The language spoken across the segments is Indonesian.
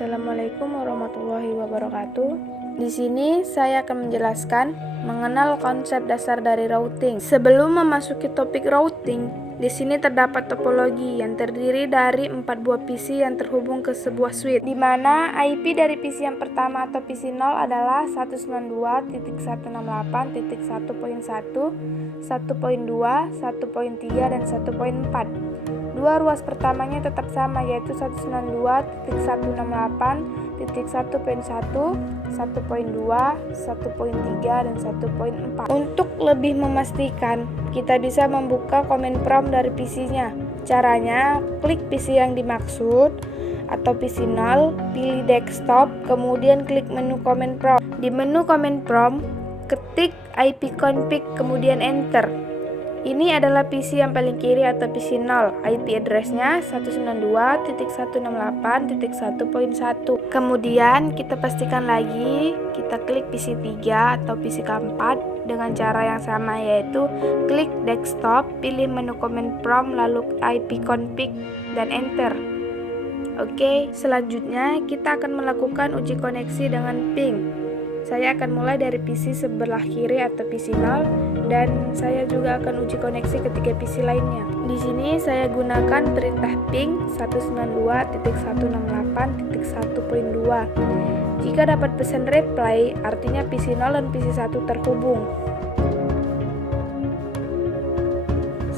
Assalamualaikum warahmatullahi wabarakatuh. Di sini saya akan menjelaskan mengenal konsep dasar dari routing. Sebelum memasuki topik routing, di sini terdapat topologi yang terdiri dari 4 buah PC yang terhubung ke sebuah switch, di mana IP dari PC yang pertama atau PC 0 adalah 192.168.1.1, 1.2, 1.3, dan 1.4. Dua ruas pertamanya tetap sama, yaitu 192.168.1.1, 1.2, 1.3, dan 1.4. Untuk lebih memastikan, kita bisa membuka command prompt dari PC-nya. Caranya, klik PC yang dimaksud atau PC 0, pilih desktop, kemudian klik menu command prompt. Di menu command prompt, ketik ipconfig, kemudian enter. Ini adalah PC yang paling kiri atau PC 0. IP address-nya 192.168.1.1. Kemudian kita pastikan lagi, kita klik PC 3 atau PC keempat dengan cara yang sama, yaitu klik desktop, pilih menu command prompt, lalu ipconfig dan enter. Oke, selanjutnya kita akan melakukan uji koneksi dengan ping. Saya akan mulai dari PC sebelah kiri atau PC 0, dan saya juga akan uji koneksi ketiga PC lainnya. Di sini saya gunakan perintah ping 192.168.1.2. Jika dapat pesan reply, artinya PC 0 dan PC 1 terhubung.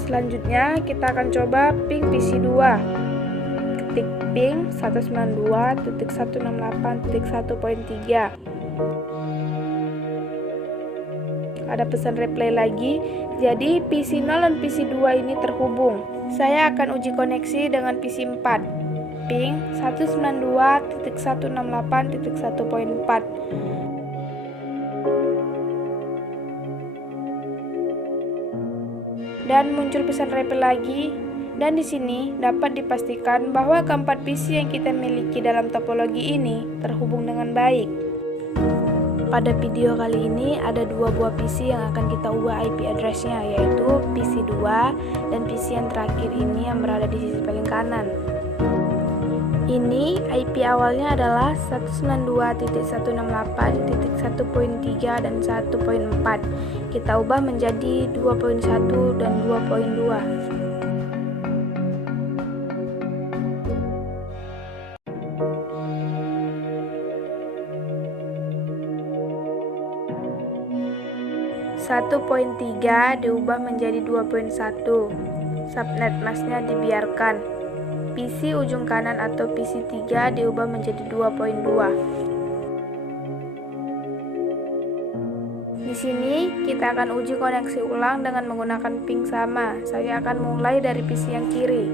Selanjutnya kita akan coba ping PC 2. Ketik ping 192.168.1.3. Ada pesan reply lagi, jadi PC 0 dan PC 2 ini terhubung. Saya akan uji koneksi dengan PC 4, ping 192.168.1.4. Dan muncul pesan reply lagi, dan di sini dapat dipastikan bahwa keempat PC yang kita miliki dalam topologi ini terhubung dengan baik. Pada video kali ini ada dua buah PC yang akan kita ubah IP address-nya, yaitu PC 2 dan PC yang terakhir ini yang berada di sisi paling kanan. Ini IP awalnya adalah 192.168.1.3 dan 1.4. Kita ubah menjadi 2.1 dan 2.2. Satu 1.3 diubah menjadi 2.1. Subnet masknya dibiarkan. PC ujung kanan atau PC 3 diubah menjadi 2.2. Di sini kita akan uji koneksi ulang dengan menggunakan ping sama. Saya akan mulai dari PC yang kiri.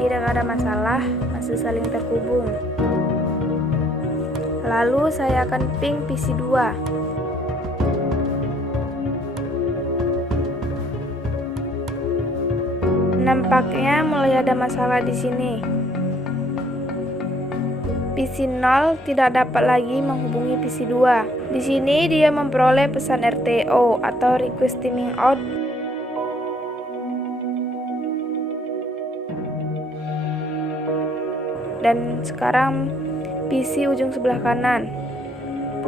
Tidak ada masalah, masih saling terhubung. Lalu saya akan ping PC 2. Nampaknya mulai ada masalah di sini. PC 0 tidak dapat lagi menghubungi PC 2. Di sini dia memperoleh pesan RTO atau request timing out. Dan sekarang PC ujung sebelah kanan,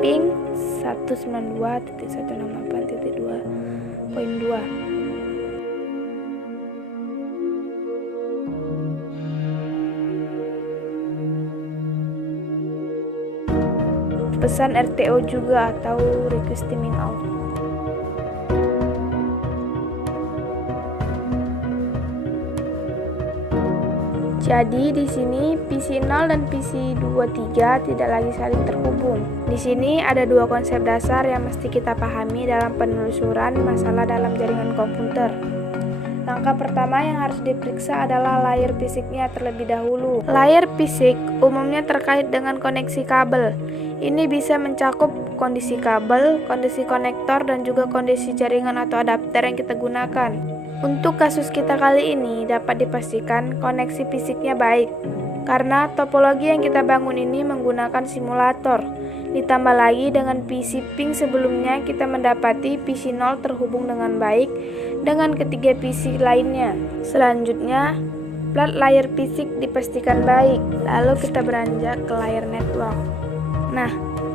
ping 192.168.2.2. Pesan RTO juga atau request timing out. Jadi di sini PC 0 dan PC 23 tidak lagi saling terhubung. Di sini ada dua konsep dasar yang mesti kita pahami dalam penelusuran masalah dalam jaringan komputer. Langkah pertama yang harus diperiksa adalah layer fisiknya terlebih dahulu. Layer fisik umumnya terkait dengan koneksi kabel. Ini bisa mencakup kondisi kabel, kondisi konektor, dan juga kondisi jaringan atau adapter yang kita gunakan. Untuk kasus kita kali ini dapat dipastikan koneksi fisiknya baik. karena topologi yang kita bangun ini menggunakan simulator. Ditambah lagi dengan PC ping sebelumnya, kita mendapati PC 0 terhubung dengan baik dengan ketiga PC lainnya. Selanjutnya, plat layer fisik dipastikan baik. Lalu kita beranjak ke layar network. Nah,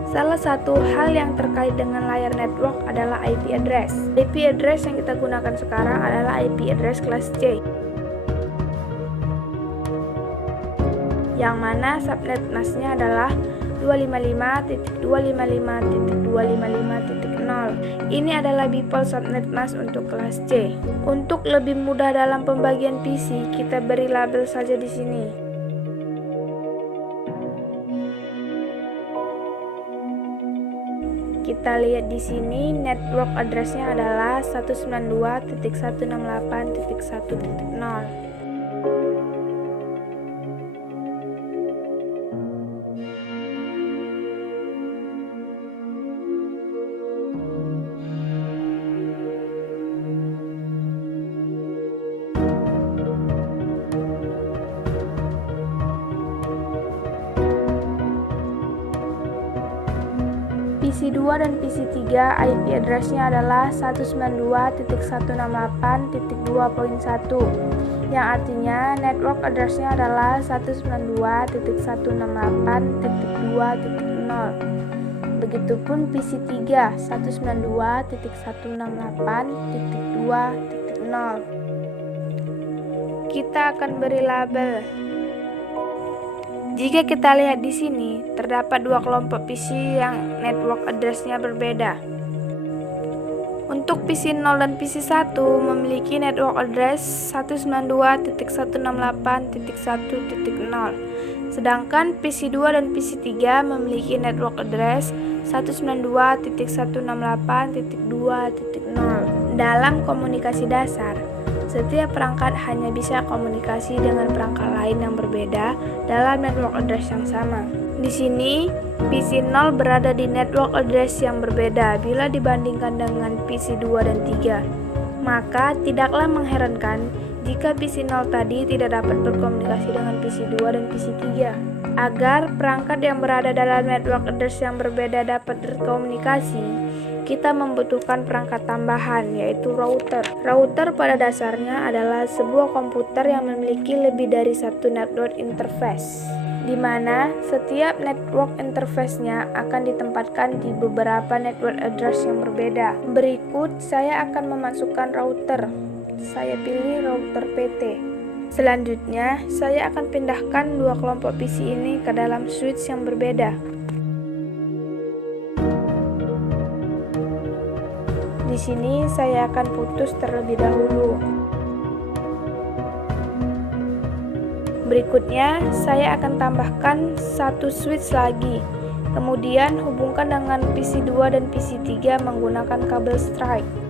salah satu hal yang terkait dengan layar network adalah IP address. IP address yang kita gunakan sekarang adalah IP address kelas C, yang mana subnet masknya adalah 255.255.255.0. Ini adalah default subnet mask untuk kelas C. Untuk lebih mudah dalam pembagian PC, kita beri label saja di sini. Kita lihat di sini network address-nya adalah 192.168.1.0. PC2 dan PC3 IP address-nya adalah 192.168.2.1, yang artinya network address-nya adalah 192.168.2.0. Begitupun PC3 192.168.2.0. Kita akan beri label. Jika kita lihat di sini, terdapat dua kelompok PC yang network address-nya berbeda. Untuk PC 0 dan PC 1 memiliki network address 192.168.1.0, sedangkan PC 2 dan PC 3 memiliki network address 192.168.2.0. Dalam komunikasi dasar, setiap perangkat hanya bisa komunikasi dengan perangkat lain yang berbeda dalam network address yang sama. Di sini, PC 0 berada di network address yang berbeda bila dibandingkan dengan PC 2 dan 3. Maka, tidaklah mengherankan jika PC 0 tadi tidak dapat berkomunikasi dengan PC 2 dan PC 3. Agar perangkat yang berada dalam network address yang berbeda dapat berkomunikasi, kita membutuhkan perangkat tambahan, yaitu router. Router pada dasarnya adalah sebuah komputer yang memiliki lebih dari satu network interface, di mana setiap network interface-nya akan ditempatkan di beberapa network address yang berbeda. Berikut saya akan memasukkan router. Saya pilih router PT. Selanjutnya, saya akan pindahkan dua kelompok PC ini ke dalam switch yang berbeda. Di sini saya akan putus terlebih dahulu. Berikutnya, saya akan tambahkan satu switch lagi. Kemudian hubungkan dengan PC 2 dan PC 3 menggunakan kabel strike.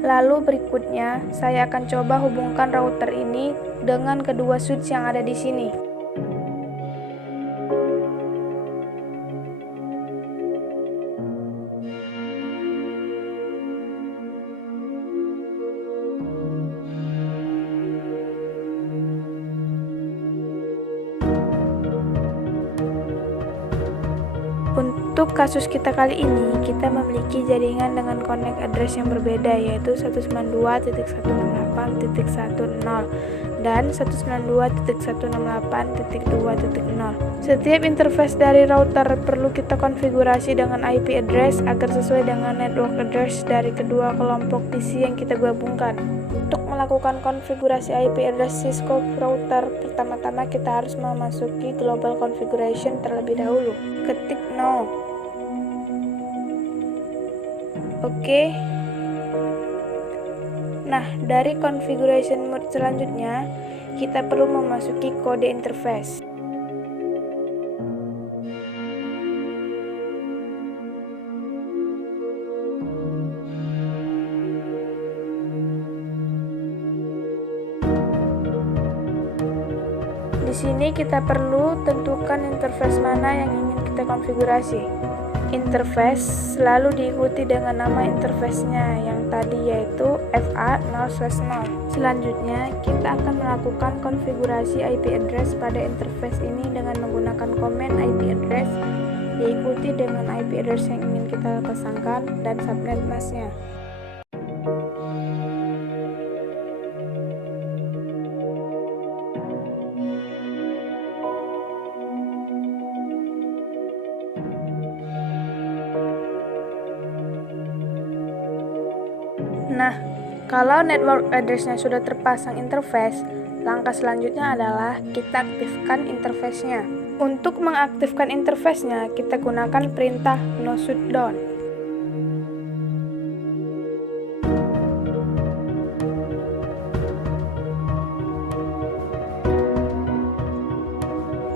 Lalu berikutnya, saya akan coba hubungkan router ini dengan kedua switch yang ada di sini. Untuk kasus kita kali ini, kita memiliki jaringan dengan connect address yang berbeda, yaitu 192.168.1.0 dan 192.168.2.0. Setiap interface dari router perlu kita konfigurasi dengan IP address agar sesuai dengan network address dari kedua kelompok PC yang kita gabungkan. Untuk melakukan konfigurasi IP address Cisco router, pertama-tama kita harus memasuki global configuration terlebih dahulu. Ketik no. Oke. Nah, dari configuration mode selanjutnya, kita perlu memasuki kode interface. sini kita perlu tentukan interface mana yang ingin kita konfigurasi. Interface selalu diikuti dengan nama interface-nya yang tadi, yaitu FA0/0. Selanjutnya, kita akan melakukan konfigurasi IP address pada interface ini dengan menggunakan komen IP address, diikuti dengan IP address yang ingin kita pasangkan dan subnet mask-nya. Nah, kalau network address-nya sudah terpasang interface, langkah selanjutnya adalah kita aktifkan interface-nya. Untuk mengaktifkan interface-nya, kita gunakan perintah no shutdown.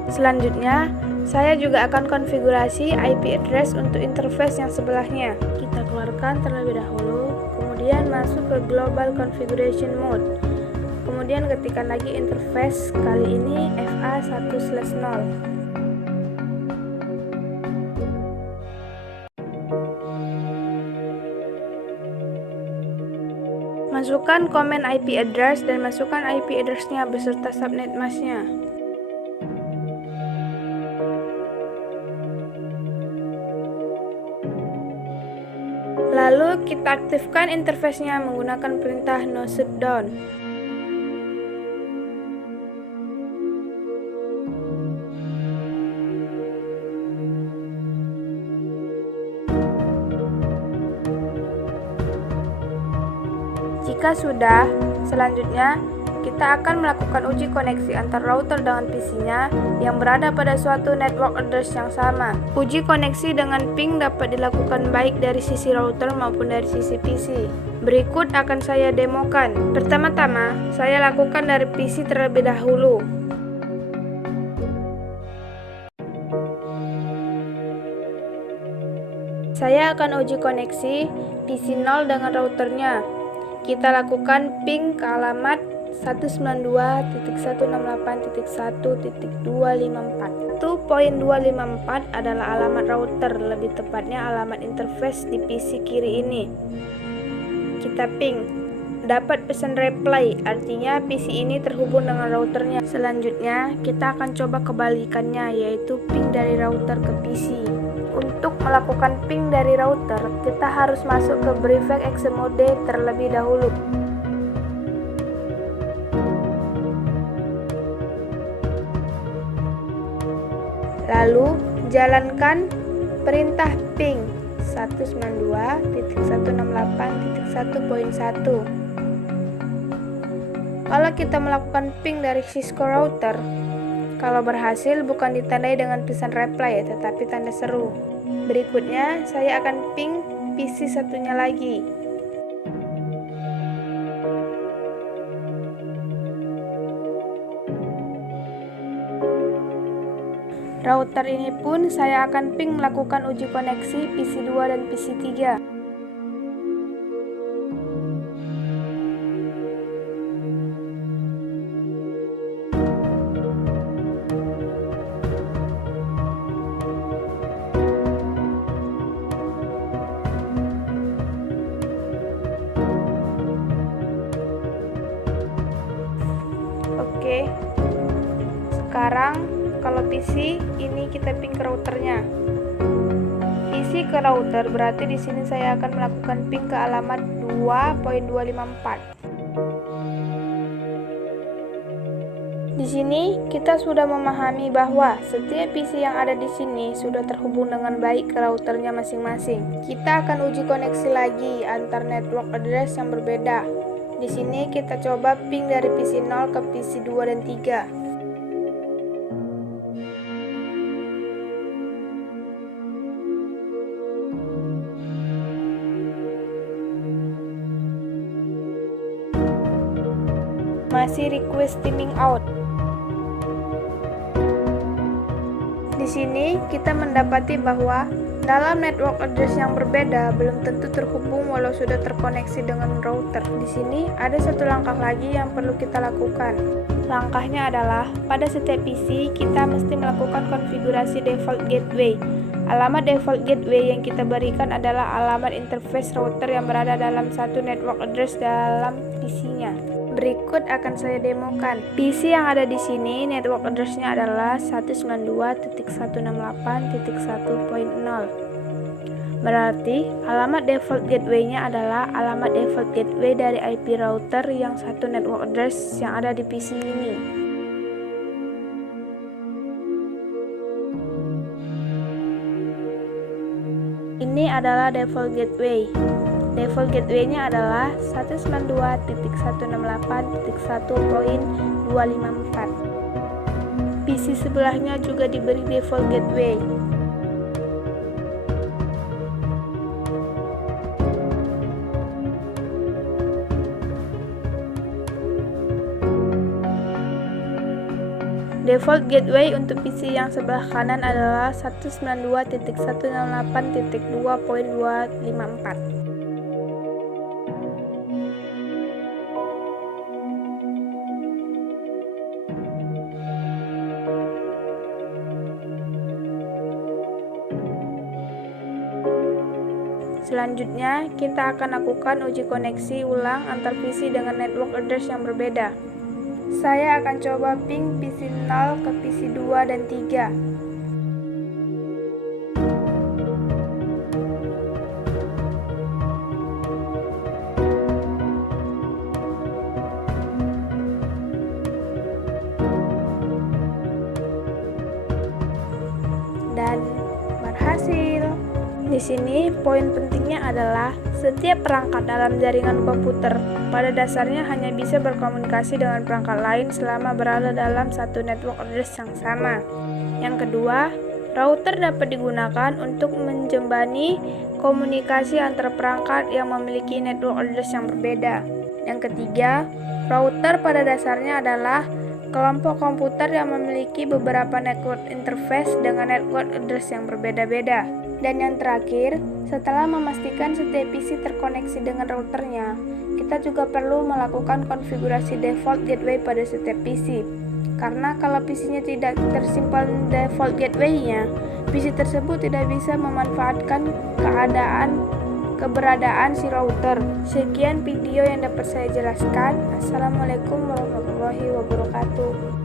Selanjutnya, saya juga akan konfigurasi IP address untuk interface yang sebelahnya. Kita keluarkan terlebih dahulu, kemudian masuk ke Global Configuration Mode. Kemudian ketikkan lagi interface, kali ini FA1/0. Masukkan komen IP address dan masukkan IP address-nya beserta subnet mask-nya. Lalu kita aktifkan interface-nya menggunakan perintah no shutdown. Jika sudah, selanjutnya kita akan melakukan uji koneksi antar router dengan PC-nya yang berada pada suatu network address yang sama. Uji koneksi dengan ping dapat dilakukan baik dari sisi router maupun dari sisi PC. Berikut akan saya demokan. Pertama-tama, saya lakukan dari PC terlebih dahulu. Saya akan uji koneksi PC 0 dengan routernya. Kita lakukan ping ke alamat 192.168.1.254. 1.254 adalah alamat router, lebih tepatnya alamat interface di PC kiri ini. Kita ping, dapat pesan reply, artinya PC ini terhubung dengan routernya. Selanjutnya, kita akan coba kebalikannya, yaitu ping dari router ke PC. Untuk melakukan ping dari router, kita harus masuk ke Prefect Exe Mode terlebih dahulu. Lalu, jalankan perintah ping 192.168.1.1. Kalau kita melakukan ping dari Cisco router, kalau berhasil bukan ditandai dengan pesan reply, tetapi tanda seru. Berikutnya, saya akan ping PC satunya lagi. Router ini pun saya akan ping melakukan uji koneksi PC 2 dan PC 3. Oke. Sekarang kalau PC ini kita ping ke routernya. PC ke router berarti di sini saya akan melakukan ping ke alamat 2.254. Di sini kita sudah memahami bahwa setiap PC yang ada di sini sudah terhubung dengan baik ke routernya masing-masing. Kita akan uji koneksi lagi antar network address yang berbeda. Di sini kita coba ping dari PC 0 ke PC 2 dan 3. Masih request timing out. Di sini kita mendapati bahwa Dalam network address yang berbeda, belum tentu terhubung walau sudah terkoneksi dengan router. Di sini ada satu langkah lagi yang perlu kita lakukan. Langkahnya adalah, pada setiap PC, kita mesti melakukan konfigurasi default gateway. Alamat default gateway yang kita berikan adalah alamat interface router yang berada dalam satu network address dalam PC-nya. Berikut akan saya demokan. PC yang ada di sini network address-nya adalah 192.168.1.0. Berarti alamat default gateway-nya adalah alamat default gateway dari IP router yang satu network address yang ada di PC ini. Ini adalah default gateway. Default gateway-nya adalah 192.168.1.254. PC sebelahnya juga diberi default gateway. Default gateway untuk PC yang sebelah kanan adalah 192.168.2.254. Selanjutnya, kita akan lakukan uji koneksi ulang antar PC dengan network address yang berbeda. Saya akan coba ping PC 0 ke PC 2 dan 3. Dan berhasil. Di sini poin pentingnya adalah setiap perangkat dalam jaringan komputer pada dasarnya hanya bisa berkomunikasi dengan perangkat lain selama berada dalam satu network address yang sama. Yang kedua, router dapat digunakan untuk menjembani komunikasi antar perangkat yang memiliki network address yang berbeda. Yang ketiga, router pada dasarnya adalah kelompok komputer yang memiliki beberapa network interface dengan network address yang berbeda-beda. Dan yang terakhir, setelah memastikan setiap PC terkoneksi dengan routernya, kita juga perlu melakukan konfigurasi default gateway pada setiap PC. Karena kalau PC-nya tidak tersimpan default gateway-nya, PC tersebut tidak bisa memanfaatkan keberadaan si router. Sekian video yang dapat saya jelaskan. Assalamualaikum warahmatullahi wabarakatuh.